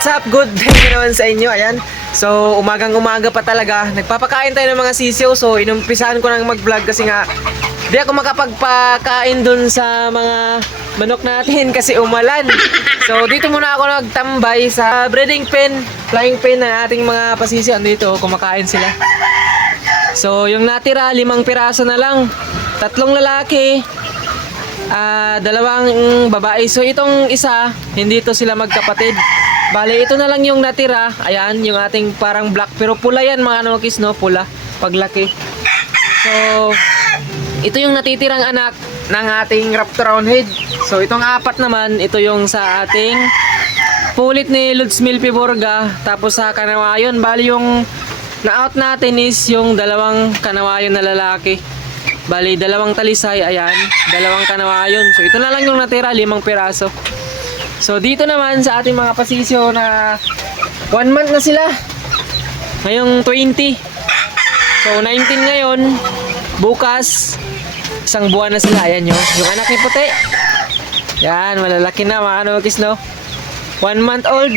what's up? Good day naman sa inyo. Ayan. So, umagang-umaga pa talaga. Nagpapakain tayo ng mga sisiyo. So, inumpisahan ko nang mag-vlog kasi nga di ako makapagpakain dun sa mga manok natin kasi umalan. So, dito muna ako nagtambay sa breeding pen, flying pen ng ating mga pasisiyo. Andito, kumakain sila. So, yung natira, 5 piraso na lang. 3 lalaki. 2 babae. So itong isa, hindi to sila magkapatid. Bale, ito na lang yung natira. Ayan, yung ating parang black. Pero pula yan mga anokis, no? Pula, paglaki. So, ito yung natitirang anak ng ating Raptor Roundhead. So itong 4 naman, ito yung sa ating pulit ni Lods Milpiborga. Tapos sa kanawayon, bale yung na-out natin is yung 2 kanawayon na lalaki. Bali, 2 talisay, ayan, 2 kanawayon. So, ito na lang yung natira, 5 piraso. So, dito naman sa ating mga pasisyo na 1 month na sila. Ngayong 20. So, 19 ngayon. Bukas, 1 buwan na sila. Ayan yung anak ni puti. Yan, malalaki na, mga anokis, no? 1 month old.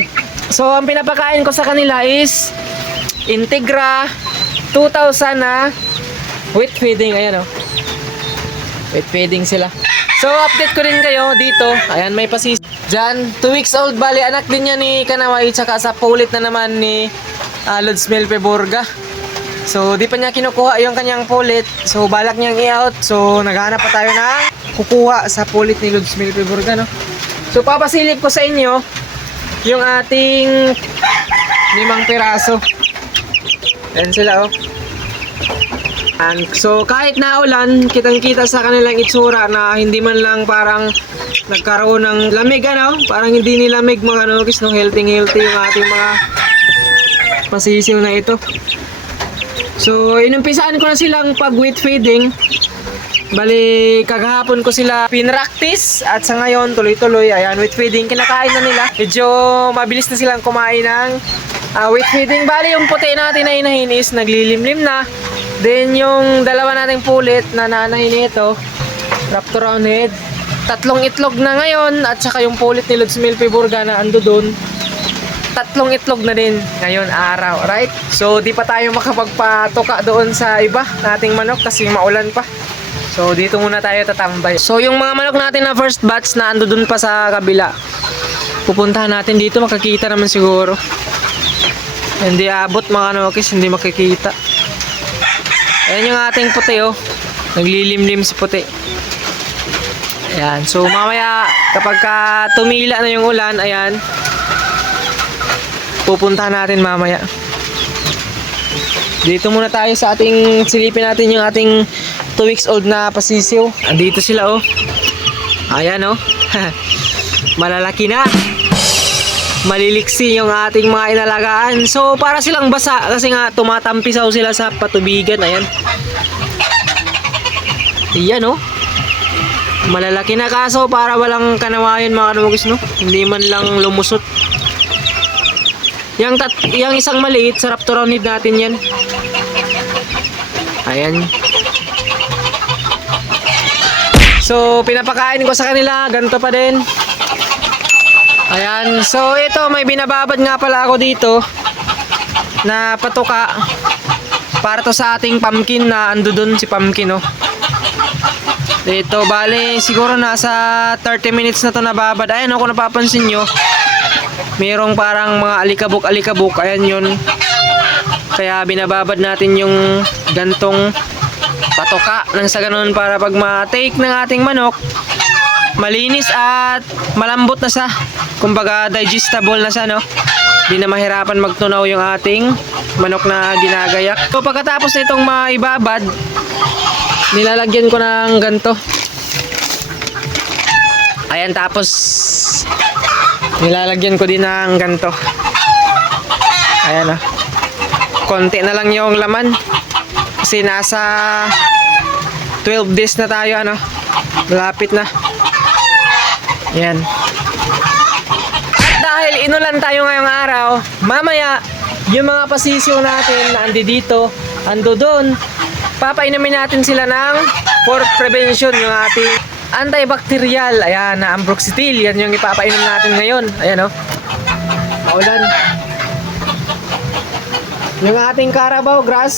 So, ang pinapakain ko sa kanila is Integra 2,000 na wet feeding. Ayan, oh. Wet feeding sila. So, update ko rin kayo dito. Ayan, may pasis. Diyan, 2 weeks old. Bali, anak din niya ni Kanaway. Tsaka sa pulit na naman ni Lods Milpiborga. So, di pa niya kinukuha yung kanyang pulit. So, balak niyang i-out. So, naghanap pa tayo na kukuha sa pulit ni Lods Milpiborga, no? So, papasilip ko sa inyo yung ating 5 piraso. Ayan sila, oh. So kahit naulan, kitang-kita sa kanilang itsura na hindi man lang parang nagkaroon ng lamig, ano? Parang hindi nilamig mga anokis, no? Healthy yung ating mga pasisiw na ito. So inumpisaan ko na silang pag wet feeding. Bali, kagahapon ko sila pinractice at sa ngayon tuloy-tuloy. Ayan, wet feeding, kinakain na nila. Medyo mabilis na silang kumain ng wet feeding. Bali, yung puti natin na inahin is naglilimlim na. Then yung 2 nating pulit na nanay nito, Raptor Roundhead, 3 itlog na ngayon at saka yung pulit ni Lods Milpiborga na ando doon, 3 itlog na din ngayon araw, right? So di pa tayo makapagpatuka doon sa iba nating manok kasi maulan pa. So dito muna tayo tatambay. So yung mga manok natin na first batch na ando doon pa sa kabila, pupuntahan natin dito, makakita naman siguro. Hindi abot mga anokis, hindi makikita. Ayan yung ating puti, oh. Naglilimlim si puti. Ayan. So mamaya kapag tumila na yung ulan, ayan, pupuntahan natin mamaya. Dito muna tayo sa ating, silipin natin yung ating 2 weeks old na pasisiw. Andito sila, oh. Ayan, oh. Malalaki na. Maliliksi yung ating mga inalagaan. So para silang basa kasi nga tumatampisaw sila sa patubigan. Ayan. Ayan, oh. Malalaki na kaso para walang kanawayan mga kanugis, no? Hindi man lang lumusot. Yang isang maliit sa Raptor Roundhead natin yan. Ayan. So pinapakain ko sa kanila, ganito pa din. Ayan, so ito may binababad nga pala ako dito na patuka para to sa ating pumpkin na ando dun si pumpkin, oh. Dito, bale siguro nasa 30 minutes na to nababad. Ayan, oh, kung napapansin nyo, mayroong parang mga alikabok, ayan yun. Kaya binababad natin yung gantong patuka nang sa ganun para pag ma-take ng ating manok, malinis at malambot na siya. Kumbaga digestible na siya, no? Di na mahirapan magtunaw yung ating manok na ginagayak. So pagkatapos nitong maibabad, nilalagyan ko ng ganto. Ayan, tapos nilalagyan ko din ng ganto. Ayan, oh. Konti na lang yung laman kasi nasa 12 days na tayo, ano? Malapit na. Ayan. Dahil inulan tayo ngayong araw, mamaya yung mga pasisyo natin na andi dito, ando doon, papainumin natin sila ng for prevention, yung ating antibacterial. Ayan, na ambroxetil, yan yung ipapainom natin ngayon. Ayan, oh. maulan. Yung ating Carabao grass.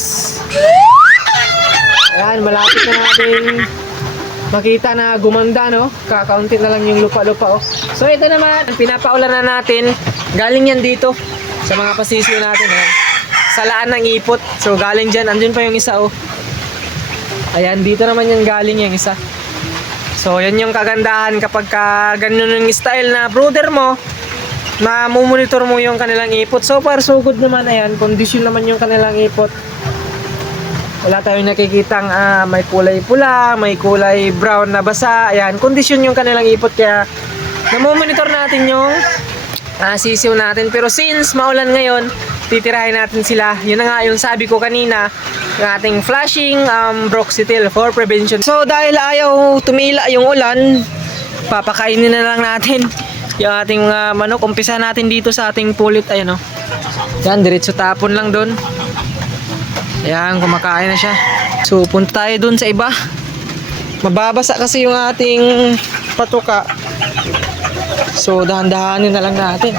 Ayan, malapit na natin makita na gumanda, no? Kakaunti na lang yung lupa-lupa, oh. So ito naman, pinapaulan na natin. Galing yan dito sa mga pasisyo natin, ayan. Salaan ng ipot. So galing dyan, andun pa yung isa, oh. Ayan, dito naman yan galing yung isa. So yan yung kagandahan kapag ganun yung style na brooder mo, mamumonitor mo yung kanilang ipot. So far so good naman, ayan. Kondisyon naman yung kanilang ipot. Wala tayong nakikitang may kulay pula, may kulay brown na basa. Ayan, kondisyon yung kanilang ipot. Kaya namomonitor natin yung sisiw natin. Pero since maulan ngayon, titirahin natin sila. Yun na nga yung sabi ko kanina, yung ating flashing broxetil for prevention. So dahil ayaw tumila yung ulan, papakainin na lang natin yung ating mga manok. Umpisa natin dito sa ating pulit. Ayan, o. Yan, diretso tapon lang doon. Ayan, kumakain na siya. So, punta tayo dun sa iba. Mababasa kasi yung ating patuka. So, dahan-dahanin na lang natin.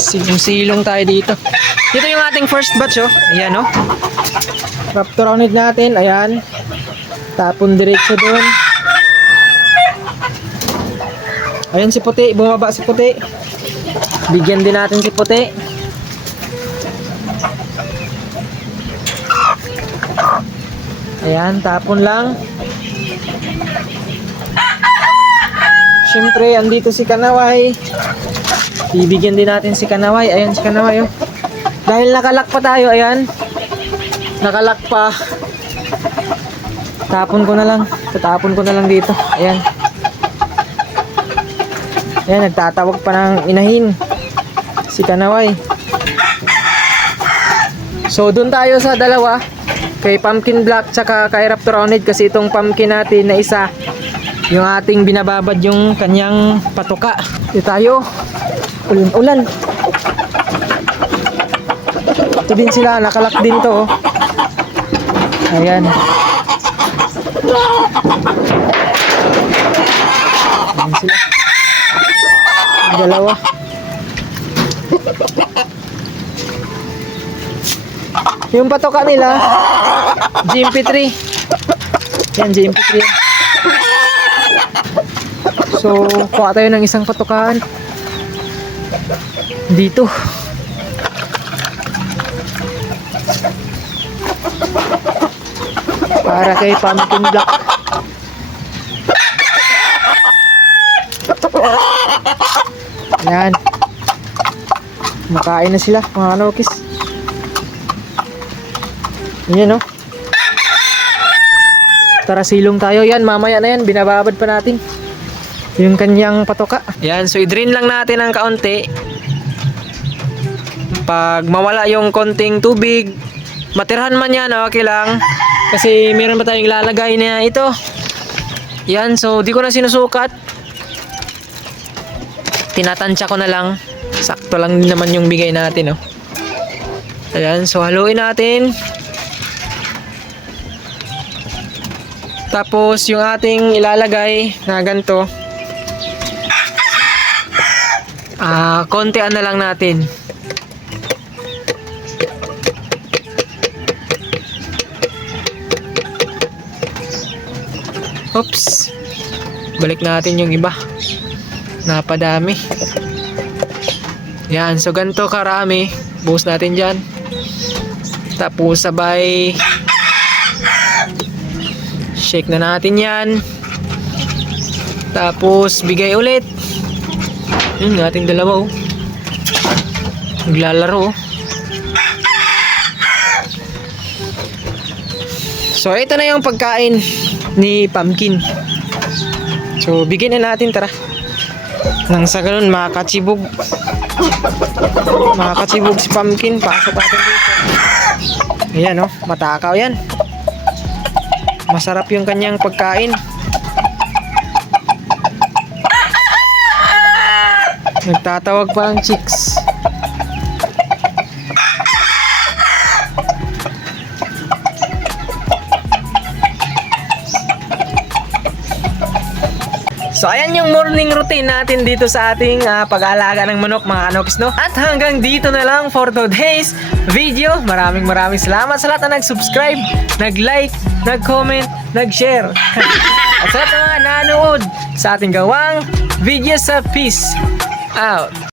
Silong-silong tayo dito. Dito yung ating first batch, oh. Ayan, oh. Raptoronid natin, ayan. Tapon diretso dun. Ayan si Puti, bumaba si Puti. Bigyan din natin si Puti. Ayan, tapon lang. Siyempre, andito si Kanaway. Bibigyan din natin si Kanaway. Ayan si Kanaway, oh. Dahil nakalak pa tayo, ayan. Nakalak pa. Tapon ko na lang. Tatapon ko na lang dito. Ayan. Ayan, nagtatawag pa ng inahin si Kanaway. So, dun tayo sa dalawa. Kay Pumpkin Black tsaka kay Raptoronid, kasi itong pumpkin natin na isa yung ating binababad yung kanyang patuka. Dito tayo. Ulan. Ito din sila, nakalak din to, oh. Ayan. Ayan sila. Ang dalawa. Yung patoka nila, GMP3. Yan, GMP3. So, kuha tayo ng isang patokaan. Dito. Para kay Pumpkin Black. Yan. Makain na sila, mga kanokis. Yan, no? Tara, silong tayo. Yan, mamaya na yan. Binababad pa natin yung kanyang patoka. Yan, so i-drain lang natin ng kaunti. Pag mawala yung konting tubig, matirhan man yan, okay lang. Kasi meron pa tayong lalagay na ito. Yan, so di ko na sinusukat. Tinatansya ko na lang. Sakto lang din naman yung bigay natin, oh. Ayan, so haluin natin. Tapos yung ating ilalagay na ganito, kontian na lang natin. Oops. Balik natin yung iba. Napadami. Yan, so ganito karami. Buhos natin dyan. Tapos sabay shake na natin yan. Tapos bigay ulit. Yun, ating dalawa, oh. Naglalaro, oh. So ito na yung pagkain ni Pumpkin. So bigyan na natin, tara. Nang sa ganun makakatsibog. Makakatsibog si Pumpkin. Pasok natin dito. Ayan, oh, matakaw yan. Masarap yung kanyang pagkain. Nagtatawag pa ang chicks. So ayan yung morning routine natin dito sa ating pag-aalaga ng manok mga kanokis, no? At hanggang dito na lang for today's video. Maraming salamat sa lahat na nag-subscribe, nag-like, nag-comment, nag-share. At sa lahat ng mga nanood sa ating gawang video sa Peace out.